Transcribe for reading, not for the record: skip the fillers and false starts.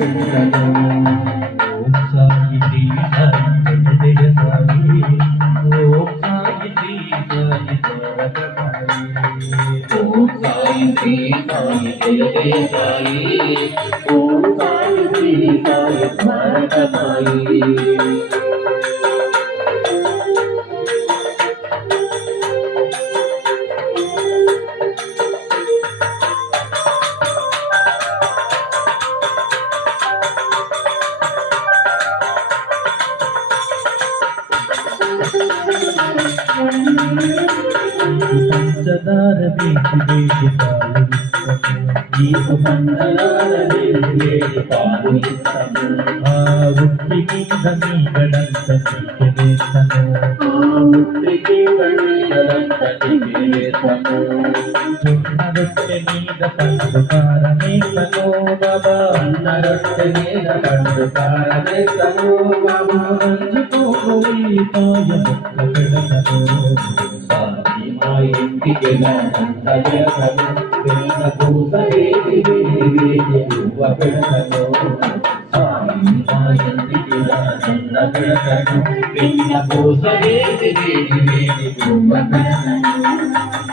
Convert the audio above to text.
ఓం సాయి శ్రీ సాయి జయ జయ సాయి. ఓం సాయి శ్రీ సాయి ద్వారకమాయి. ఓం సాయి శ్రీ సాయి జయ జయ సాయి. ఓం సాయి శ్రీ సాయి ద్వారకమాయి. పంచదార బీచి వేడి పాలు ఇస్తాము. నీకు పంచదార వేడి పాలు ఇస్తాము. ఆ ఉట్టి మీద మీగడంత తీగవేస్తాము. ఉట్టికి వెళ్ళంత వేస్తాము. జొన్న రొట్టె మీద పండు కారమేస్తాము బాబా. అన్న రొట్టె మీద పండు కారమేస్తాము బాబా. పాయ మొక్క పెడతాము. మా ఇంటికి నంత పెడతాము. పిల్ల పూస వేడి వేడి వేడి పువ్వ పెడతాము. మా ఇంటికి నంత పెడతాము. పిల్ల పూస వేడి వేడి వేడి పువ్వ పెడతాము.